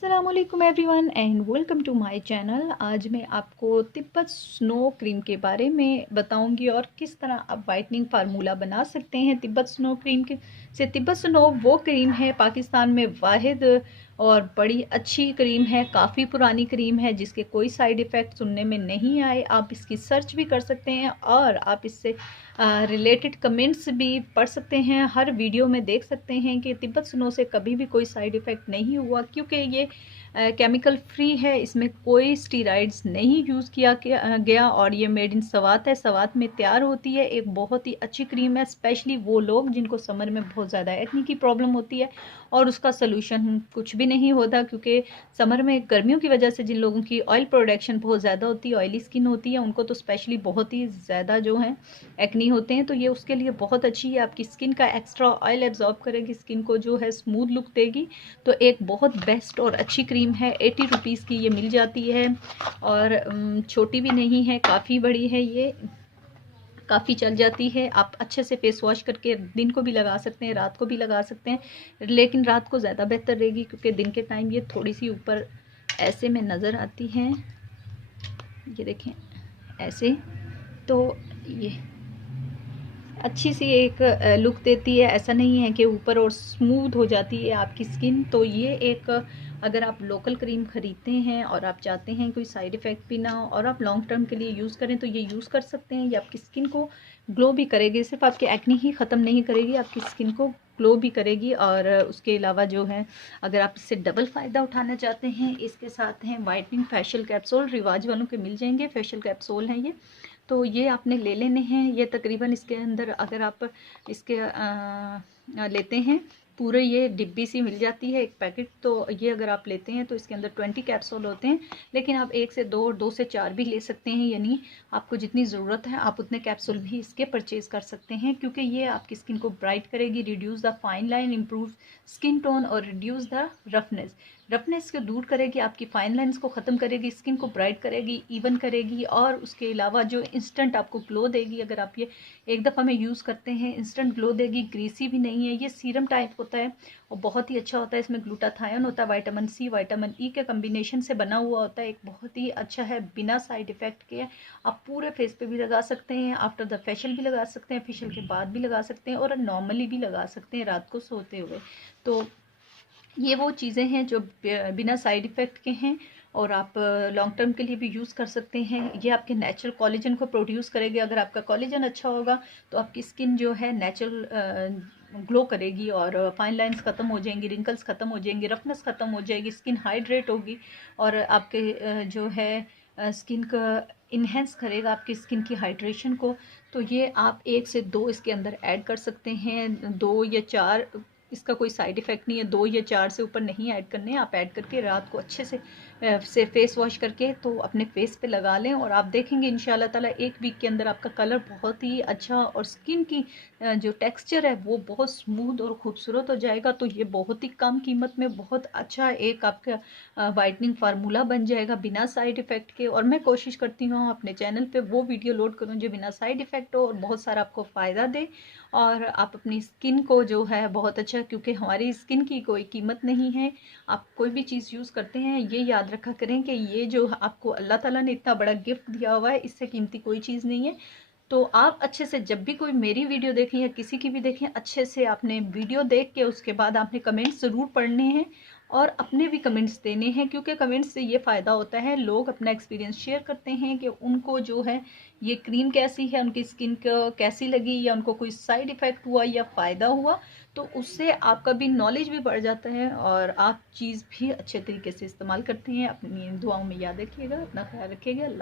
अस्सलामुअलैकुम everyone and welcome to my channel. आज मैं आपको तिब्बत स्नो क्रीम के बारे में बताऊंगी और किस तरह आप वाइटनिंग फार्मूला बना सकते हैं तिब्बत स्नो क्रीम के से। तिब्बत स्नो वो क्रीम है पाकिस्तान में वाहिद और बड़ी अच्छी क्रीम है, काफ़ी पुरानी क्रीम है जिसके कोई साइड इफ़ेक्ट सुनने में नहीं आए। आप इसकी सर्च भी कर सकते हैं और आप इससे रिलेटेड कमेंट्स भी पढ़ सकते हैं। हर वीडियो में देख सकते हैं कि तिब्बत स्नो से कभी भी कोई साइड इफ़ेक्ट नहीं हुआ क्योंकि ये केमिकल फ्री है, इसमें कोई स्टीराइड्स नहीं यूज़ किया गया और ये मेड इन सवात है, सवात में तैयार होती है। एक बहुत ही अच्छी क्रीम है, स्पेशली वो लोग जिनको समर में बहुत ज़्यादा एक्ने की प्रॉब्लम होती है और उसका सलूशन कुछ भी नहीं होता क्योंकि समर में गर्मियों की वजह से जिन लोगों की ऑयल प्रोडक्शन बहुत ज़्यादा होती है, ऑयली स्किन होती है, उनको तो स्पेशली बहुत ही ज़्यादा जो है एक्नी होते हैं। तो ये उसके लिए बहुत अच्छी है, आपकी स्किन का एक्स्ट्रा ऑयल एब्जॉर्ब करेगी, स्किन को जो है स्मूथ लुक देगी। तो एक बहुत बेस्ट और अच्छी क्रीम है। 80 रुपीज़ की ये मिल जाती है और छोटी भी नहीं है, काफ़ी बड़ी है, ये काफ़ी चल जाती है। आप अच्छे से फेस वॉश करके दिन को भी लगा सकते हैं, रात को भी लगा सकते हैं, लेकिन रात को ज़्यादा बेहतर रहेगी क्योंकि दिन के टाइम ये थोड़ी सी ऊपर ऐसे में नज़र आती है, ये देखें ऐसे। तो ये अच्छी सी एक लुक देती है, ऐसा नहीं है कि ऊपर और स्मूथ हो जाती है आपकी स्किन। तो ये एक अगर आप लोकल क्रीम ख़रीदते हैं और आप चाहते हैं कोई साइड इफ़ेक्ट भी ना हो और आप लॉन्ग टर्म के लिए यूज़ करें तो ये यूज़ कर सकते हैं। ये आपकी स्किन को ग्लो भी करेगी, सिर्फ आपके एक्ने ही ख़त्म नहीं करेगी, आपकी स्किन को ग्लो भी करेगी। और उसके अलावा जो है अगर आप इससे डबल फ़ायदा उठाना चाहते हैं, इसके साथ हैं वाइटनिंग फेशियल कैप्सूल, रिवाज वालों के मिल जाएंगे, फेशियल कैप्सूल हैं ये। तो ये आपने ले लेने हैं। ये तकरीबन इसके अंदर अगर आप इसके लेते हैं पूरे, ये डिब्बी सी मिल जाती है एक पैकेट। तो ये अगर आप लेते हैं तो इसके अंदर 20 कैप्सूल होते हैं, लेकिन आप 1 से 2 और 2 से 4 भी ले सकते हैं, यानी आपको जितनी ज़रूरत है आप उतने कैप्सूल भी इसके परचेज़ कर सकते हैं क्योंकि ये आपकी स्किन को ब्राइट करेगी, reduce the fine line, improve skin tone और रिड्यूस द रफनेस को दूर करेगी, आपकी फाइन लाइंस को ख़त्म करेगी, स्किन को ब्राइट करेगी, इवन करेगी। और उसके अलावा जो इंस्टेंट आपको ग्लो देगी, अगर आप ये एक दफ़ा में यूज़ करते हैं इंस्टेंट ग्लो देगी, ग्रीसी भी नहीं है, ये सीरम टाइप होता है और बहुत ही अच्छा होता है। इसमें ग्लूटाथायोन होता है, विटामिन सी विटामिन ई के कम्बिनेशन से बना हुआ होता है, एक बहुत ही अच्छा है, बिना साइड इफ़ेक्ट के। आप पूरे फेस पे भी लगा सकते हैं, आफ्टर द फेशियल भी लगा सकते हैं, फेशियल के बाद भी लगा सकते हैं और नॉर्मली भी लगा सकते हैं रात को सोते हुए। तो ये वो चीज़ें हैं जो बिना साइड इफ़ेक्ट के हैं और आप लॉन्ग टर्म के लिए भी यूज़ कर सकते हैं। ये आपके नेचुरल कोलेजन को प्रोड्यूस करेगी। अगर आपका कोलेजन अच्छा होगा तो आपकी स्किन जो है नेचुरल ग्लो करेगी और फाइन लाइंस ख़त्म हो जाएंगी, रिंकल्स ख़त्म हो जाएंगी, रफनेस ख़त्म हो जाएगी, स्किन हाइड्रेट होगी और आपके जो है स्किन का इन्हेंस करेगा आपकी स्किन की हाइड्रेशन को। तो ये आप 1 से 2 इसके अंदर ऐड कर सकते हैं, 2 या 4, इसका कोई साइड इफ़ेक्ट नहीं है, 2 या 4 से ऊपर नहीं ऐड करने हैं। आप ऐड करके रात को अच्छे से फेस वॉश करके तो अपने फेस पे लगा लें और आप देखेंगे इंशाल्लाह ताला 1 वीक के अंदर आपका कलर बहुत ही अच्छा और स्किन की जो टेक्सचर है वो बहुत स्मूथ और खूबसूरत हो जाएगा। तो ये बहुत ही कम कीमत में बहुत अच्छा एक आपका वाइटनिंग फार्मूला बन जाएगा बिना साइड इफ़ेक्ट के। और मैं कोशिश करती हूँ अपने चैनल पे वो वीडियो लोड करूँ जो बिना साइड इफ़ेक्ट हो और बहुत सारा आपको फ़ायदा दे और आप अपनी स्किन को जो है बहुत अच्छा, क्योंकि हमारी स्किन की कोई कीमत नहीं है। आप कोई भी चीज़ यूज़ करते हैं ये याद रखा करें कि ये जो आपको अल्लाह ताला ने इतना बड़ा गिफ्ट दिया हुआ है, इससे कीमती कोई चीज़ नहीं है। तो आप अच्छे से जब भी कोई मेरी वीडियो देखें या किसी की भी देखें, अच्छे से आपने वीडियो देख के उसके बाद आपने कमेंट्स ज़रूर पढ़ने हैं और अपने भी कमेंट्स देने हैं क्योंकि कमेंट्स से ये फ़ायदा होता है, लोग अपना एक्सपीरियंस शेयर करते हैं कि उनको जो है ये क्रीम कैसी है, उनकी स्किन को कैसी लगी या उनको कोई साइड इफ़ेक्ट हुआ या फ़ायदा हुआ। तो उससे आपका भी नॉलेज भी बढ़ जाता है और आप चीज़ भी अच्छे तरीके से इस्तेमाल करते हैं। अपनी दुआओं में याद रखिएगा, अपना ख्याल रखिएगा।